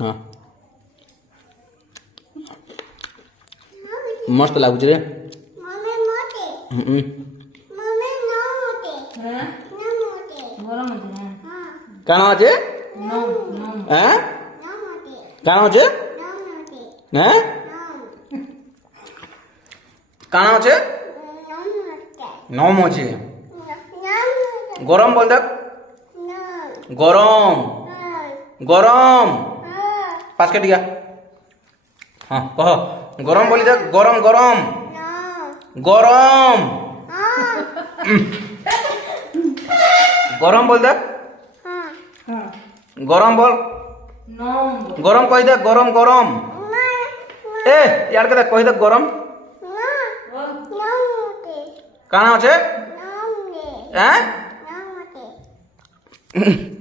हाँ मस्त लागुच रे। କାଣ ଅଛି କାଣ ଅଛି କାଣ ଅଛି ନମ ଅଛି ଗରମ ବୋଲ ଦେখ ଗରମ ଗରମ ପାସକେ ଟିକେ ହଁ କହ ଗରମ ବୋଲି ଦେখ ଗରମ ଗରମ ଗରମ ଗରମ ବୋଲ ଦେখ गरम बोल गरम कही दे गरम गरम ए यार के कही दे गरम काना अच्छे हैं